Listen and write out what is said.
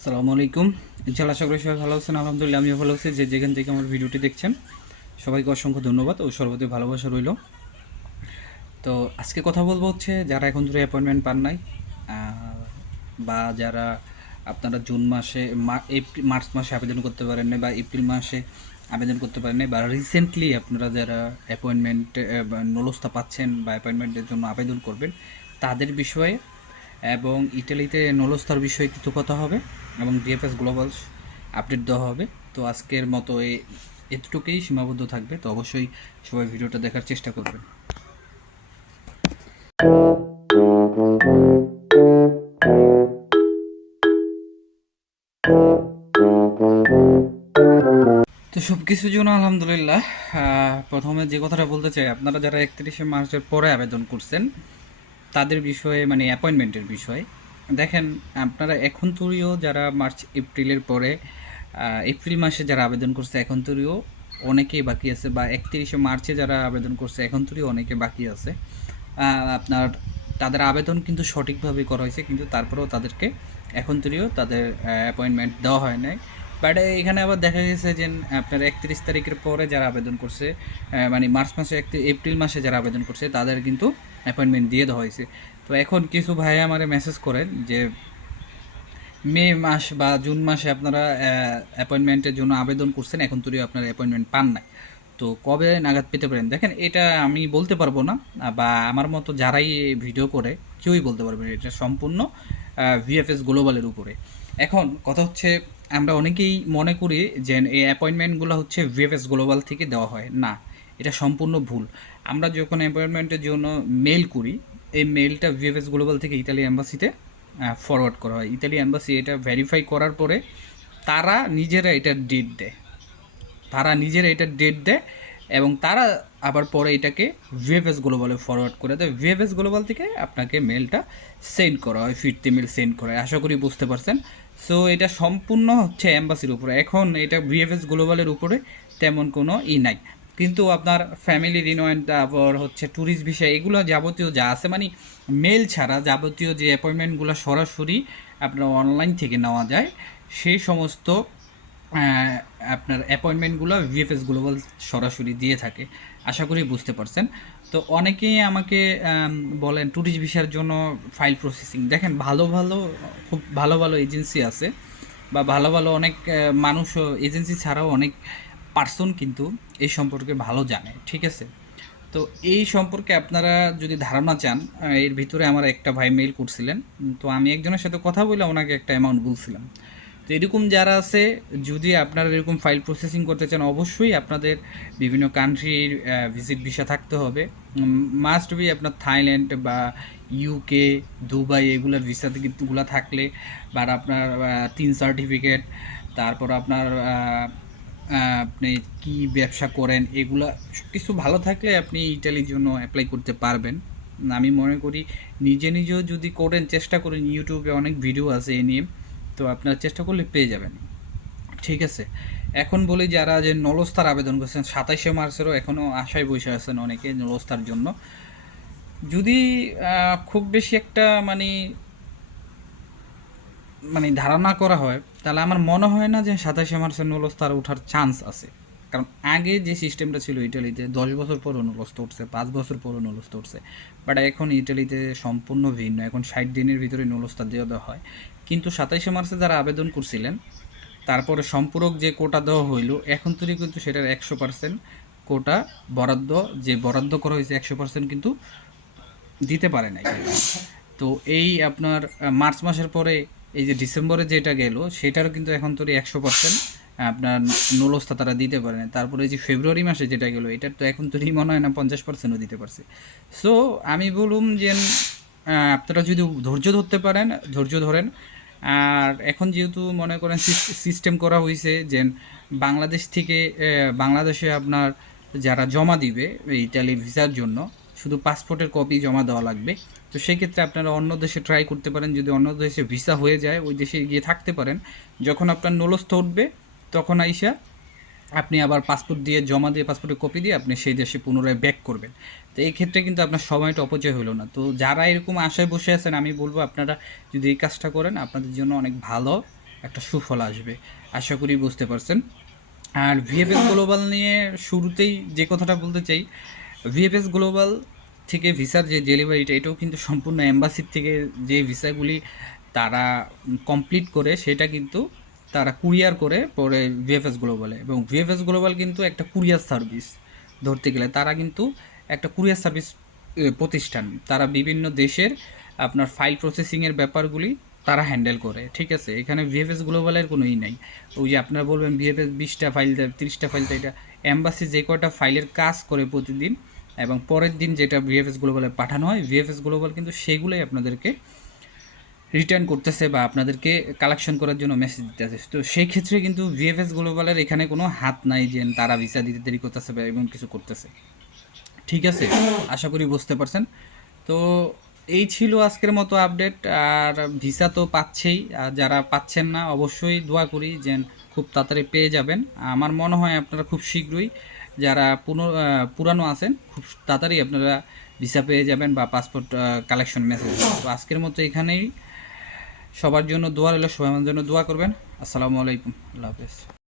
আসসালামু আলাইকুম। ইনশাআল্লাহ আশা করি সবাই ভালো আছেন। আলহামদুলিল্লাহ আমিও ভালো আছি। যে যেখান থেকে আমার ভিডিওটি দেখছেন সবাইকে অসংখ্য ধন্যবাদ ও সর্বদা ভালোবাসা রইল। তো আজকে কথা বলবো হচ্ছে যারা এখন ধরে অ্যাপয়েন্টমেন্ট পান নাই, বা যারা আপনারা জুন মাসে মার্চ মাসে আবেদন করতে পারেন নাই, বা এপ্রিল মাসে আবেদন করতে পারেন নাই, বা রিসেন্টলি আপনারা যারা অ্যাপয়েন্টমেন্ট নলস্তা পাচ্ছেন বা অ্যাপয়েন্টমেন্টের জন্য আবেদন করবেন তাদের বিষয়ে, এবং ইটালিতে নলস্তার বিষয়ে কিছু কথা হবে, এবং ডিএফএস গ্লোবাল আপডেট দেওয়া হবে। তো আজকের মতো এতটুকুই সীমাবদ্ধ থাকবে। তো অবশ্যই সবাই ভিডিওটা দেখার চেষ্টা করবেন। তো সব কিছুর জন্য আলহামদুলিল্লাহ। প্রথমে যে কথাটা বলতে চাই, আপনারা যারা 31শে মার্চের পরে আবেদন করছেন তাদের বিষয়ে, মানে অ্যাপয়েন্টমেন্টের বিষয়ে দেখেন, আপনারা এখন তুরিও যারা মার্চ এপ্রিলের পরে এপ্রিল মাসে যারা আবেদন করছে এখন তুরিও অনেকেই বাকি আছে, বা 31শে মার্চে যারা আবেদন করছে এখন তুরিও অনেকে বাকি আছে। আপনার তাদের আবেদন কিন্তু সঠিকভাবে করা হয়েছে, কিন্তু তারপরেও তাদেরকে এখন তুরিও তাদের অ্যাপয়েন্টমেন্ট দেওয়া হয় নাই। বাট এখানে আবার দেখা গেছে যে আপনার 31 তারিখের পরে যারা আবেদন করছে, মানে মার্চ মাসে এপ্রিল মাসে যারা আবেদন করছে তাদের কিন্তু অ্যাপয়েন্টমেন্ট দিয়ে দেওয়া হয়েছে। তো এখন কিছু ভাই আমারে মেসেজ করেন যে মে মাস বা জুন মাসে আপনারা অ্যাপয়েন্টমেন্টের জন্য আবেদন করছেন, এখন তৈরি আপনারা অ্যাপয়েন্টমেন্ট পান নাই, তো কবে নাগাদ পেতে পারেন। দেখেন, এটা আমি বলতে পারবো না, বা আমার মতো যারাই ভিডিও করে কেউই বলতে পারবে না। এটা সম্পূর্ণ ভিএফএস গ্লোবালের উপরে। এখন কথা হচ্ছে, আমরা অনেকেই মনে করি যে এই অ্যাপয়েন্টমেন্টগুলো হচ্ছে ভিএফএস গ্লোবাল থেকে দেওয়া হয়। না, এটা সম্পূর্ণ ভুল। আমরা যখন অ্যাপয়েন্টমেন্টের জন্য মেল করি, এই মেলটা ভিএফএস গ্লোবাল থেকে ইতালি অ্যাম্বাসিতে ফরওয়ার্ড করা হয়। ইতালি অ্যাম্বাসি এটা ভেরিফাই করার পরে তারা নিজেরা এটা ডেট দেয়, এবং তারা আবার পরে এটাকে ভিএফএস গ্লোবালে ফরওয়ার্ড করে দেয়। ভিএফএস গ্লোবাল থেকে আপনাকে মেলটা সেন্ড করা হয়, ফিরতি মেল সেন্ড করা হয়। আশা করি বুঝতে পারছেন। সো এটা সম্পূর্ণ হচ্ছে অ্যাম্বাসির উপরে। এখন এটা ভিএফএস গ্লোবালের উপরে তেমন কোনো নাই। কিন্তু আপনার ফ্যামিলি রিনোয়েন্ট, তারপর হচ্ছে ট্যুরিস্ট ভিসা, এগুলো যাবতীয় যা আছে, মানে মেল ছাড়া যাবতীয় যে অ্যাপয়েন্টমেন্টগুলো সরাসরি আপনার অনলাইন থেকে নেওয়া যায়, সেই সমস্ত আপনার অ্যাপয়েন্টমেন্টগুলো ভিএফএস গ্লোবাল সরাসরি দিয়ে থাকে। আশা করি বুঝতে পারছেন। তো অনেকেই আমাকে বলেন ট্যুরিস্ট ভিসার জন্য ফাইল প্রসেসিং। দেখেন, খুব ভালো ভালো এজেন্সি আছে, বা ভালো ভালো অনেক মানুষও, এজেন্সি ছাড়াও অনেক পার্সন কিন্তু এই সম্পর্কে ভালো জানে, ঠিক আছে? তো এই সম্পর্কে আপনারা যদি ধারণা চান, এর ভিতরে আমার একটা ভাই মেইল করছিলেন, তো আমি একজনের সাথে কথা বলে ওনাকে একটা অ্যামাউন্ট বলছিলাম। তো এরকম যারা আছে, যদি আপনারা এরকম ফাইল প্রসেসিং করতে চান, অবশ্যই আপনাদের বিভিন্ন কান্ট্রির ভিজিট ভিসা থাকতে হবে। মাস্ট বি আপনার থাইল্যান্ড বা ইউকে, দুবাই, এগুলোর ভিসা গুলো থাকলে, বা আপনার 3 সার্টিফিকেট, তারপর আপনার আপনি কি ব্যবসা করেন, এগুলা কিছু ভালো থাকলে আপনি ইটালির জন্য অ্যাপ্লাই করতে পারবেন। আমি মনে করি নিজেও যদি করেন, চেষ্টা করেন, ইউটিউবে অনেক ভিডিও আছে এ নিয়ে, তো আপনারা চেষ্টা করলে পেয়ে যাবেন, ঠিক আছে? এখন বলি, যারা যে নলস্তার আবেদন করছেন 27শে মার্চেরও এখনও আশায় বসে আছেন অনেকে নলস্তার জন্য, যদি খুব বেশি একটা মানে মানে ধারণা করা হয়, তাহলে আমার মনে হয় না যে 27শে মার্চের নুলস্তার ওঠার চান্স আছে। কারণ আগে যে সিস্টেমটা ছিল ইটালিতে, 10 বছর পর নুলস্ত উঠছে, 5 বছর পর নুলস্ত উঠছে, বাট এখন ইটালিতে সম্পূর্ণ ভিন্ন। এখন 60 দিনের ভিতরে নুলস্তা দেওয়া হয়। কিন্তু 27শে মার্চে যারা আবেদন করছিলেন, তারপরে সম্পূরক যে কোটা দেওয়া হইলো, এখন তৈরি কিন্তু সেটার 100% কোটা বরাদ্দ, যে বরাদ্দ করা হয়েছে 100% কিন্তু দিতে পারে নাই। তো এই আপনার মার্চ মাসের পরে এই যে ডিসেম্বরে যেটা গেল, সেটারও কিন্তু এখন তো 100% আপনার নুলস্থা তারা দিতে পারে না। তারপরে এই যে ফেব্রুয়ারি মাসে যেটা গেল, এটার তো এখন তো মনে হয় না 50%ও দিতে পারছে। সো আমি বলুম যে আপনারা যদি ধৈর্য ধরতে পারেন, ধৈর্য ধরেন। আর এখন যেহেতু মনে করেন সিস্টেম করা হয়েছে যে বাংলাদেশ থেকে বাংলাদেশে আপনার যারা জমা দিবে ইটালি ভিসার জন্য, শুধু পাসপোর্টের কপি জমা দেওয়া লাগবে। তো সেক্ষেত্রে আপনারা অন্য দেশে ট্রাই করতে পারেন। যদি অন্য দেশে ভিসা হয়ে যায়, ওই দেশে গিয়ে থাকতে পারেন। যখন আপনার নলস্থ উঠবে, তখন আইসা আপনি আবার পাসপোর্ট দিয়ে জমা দিয়ে, পাসপোর্টের কপি দিয়ে আপনি সেই দেশে পুনরায় ব্যাক করবেন। তো এই ক্ষেত্রে কিন্তু আপনার সময়টা অপচয় হলো না। তো যারা এরকম আশায় বসে আছেন, আমি বলবো আপনারা যদি এই কাজটা করেন, আপনাদের জন্য অনেক ভালো একটা সুফল আসবে। আশা করি বুঝতে পারছেন। আর ভিএফএস গ্লোবাল নিয়ে শুরুতেই যে কথাটা বলতে চাই, ভিএফএস গ্লোবাল থেকে ভিসার যে ডেলিভারিটা, এটাও কিন্তু সম্পূর্ণ এম্বাসির থেকে যে ভিসাগুলি তারা কমপ্লিট করে সেটা কিন্তু তারা কুরিয়ার করে পরে ভিএফএস গ্লোবালে, এবং ভিএফএস গ্লোবাল কিন্তু একটা কুরিয়ার সার্ভিস ধরতে গেলে তারা কিন্তু একটা কুরিয়ার সার্ভিস প্রতিষ্ঠান। তারা বিভিন্ন দেশের আপনার ফাইল প্রসেসিংয়ের ব্যাপারগুলি তারা হ্যান্ডেল করে, ঠিক আছে। এখানে ভিএফএস গ্লোবালের কোনো নাই। ওই যে আপনারা বলবেন ভিএফএস 20টা ফাইল দেয়, 30টা ফাইল দেয়, এটা এম্বাসি যে কয়টা ফাইলের কাজ করে প্রতিদিন এবং পরের দিন যেটা ভিএফএস গ্লোবালে পাঠানো হয়, ভিএফএস গ্লোবাল কিন্তু সেগুলোই আপনাদেরকে রিটার্ন করতেছে বা আপনাদেরকে কালেকশন করার জন্য মেসেজ দিতেছে। তো সেই ক্ষেত্রে কিন্তু ভিএফএস গ্লোবালের এখানে কোনো হাত নাই যে তারা ভিসা দিতে দেরি করতেছে বা এমন কিছু করতেছে, ঠিক আছে। আশা করি বুঝতে পারছেন। তো এই ছিল আজকের মতো আপডেট। আর ভিসা তো পাচ্ছেই, আর যারা পাচ্ছেন না অবশ্যই দোয়া করি যে খুব তাড়াতাড়ি পেয়ে যাবেন। আমার মনে হয় আপনারা খুব শীঘ্রই, যারা পুরানো আছেন, খুব তাড়াতাড়ি আপনারা ভিসা পেয়ে যাবেন বা পাসপোর্ট কালেকশন মেসেজ। তো আজকের মতো এখানেই, সবার জন্য দোয়া রইল, সবাই আমার জন্য দোয়া করবেন। আসসালামু আলাইকুম, আল্লাহ হাফেজ।